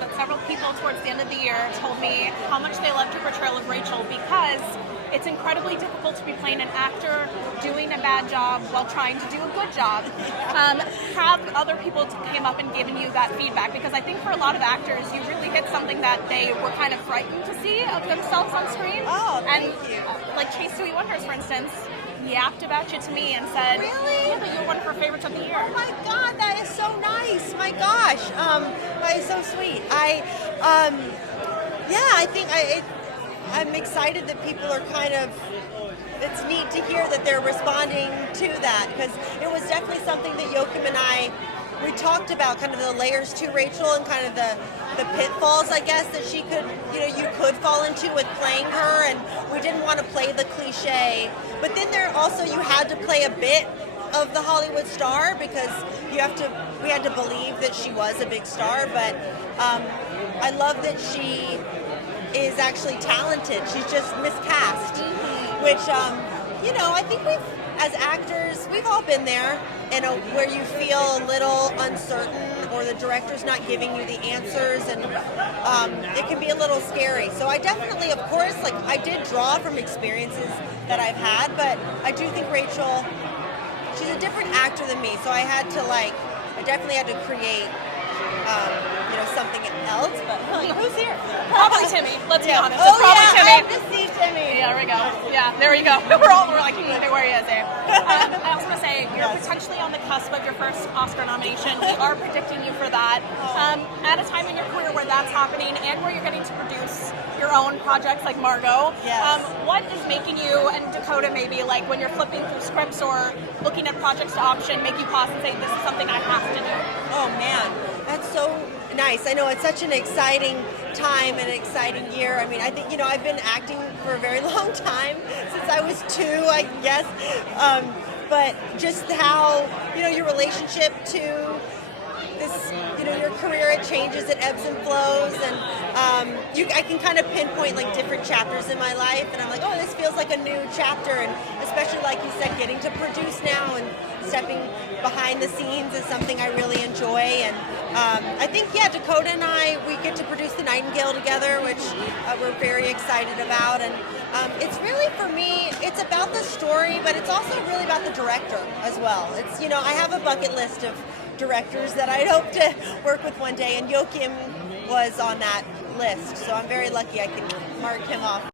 that several people towards the end of the year told me how much they loved your portrayal of Rachel because it's incredibly difficult to be playing an actor doing a bad job while trying to do a good job. Have other people came up and given you that feedback? Because I think for a lot of actors, you really hit something that they were kind of frightened to see of themselves on screen. Oh, thank you. Like Chase Sui Wonders, for instance, yapped about you to me and said, Really? Yeah, that you're one of her favorites of the year. Oh my God, that is so nice. My gosh, that is so sweet. I think I'm excited that people are kind of. It's neat to hear that they're responding to that because it was definitely something that Joachim and we talked about, kind of the layers to Rachel and kind of the pitfalls, I guess, that she could, you could fall into with playing her, and we didn't want to play the cliche. But then you had to play a bit of the Hollywood star because we had to believe that she was a big star. But I love that she is actually talented. She's just miscast, which I think as actors, we've all been there, where you feel a little uncertain or the director's not giving you the answers, and it can be a little scary. So I definitely, of course, I did draw from experiences that I've had, but I do think Rachel, she's a different actor than me, so I definitely had to create something else. But who's here? Probably Timmy. Let's be honest. Oh, It's probably Timmy. I have to see Timmy. Yeah, there we go. Yeah, there we go. We're like, where he is there. I also want to say, you're potentially on the cusp of your first Oscar nomination. We are predicting you for that. At a time in your career where that's happening and where you're getting to produce your own projects like Margot, Yes. what is making you, and Dakota maybe, when you're flipping through scripts or looking at projects to option, make you pause and say, this is something I have to do? Oh man, that's so nice. I know it's such an exciting time and an exciting year. I mean, I think, I've been acting for a very long time, since I was 2, I guess. But just how, your relationship to this, your career, it changes, it ebbs and flows, and I can kind of pinpoint different chapters in my life, and I'm like, oh, this feels like a new chapter, and especially like you said, getting to produce now and stepping behind the scenes is something I really enjoy. And I think, Dakota and we get to produce The Nightingale together, which we're very excited about. And it's really, for me, it's about the story, but it's also really about the director as well. It's, I have a bucket list of directors that I'd hope to work with one day, and Joachim was on that list, so I'm very lucky I can mark him off.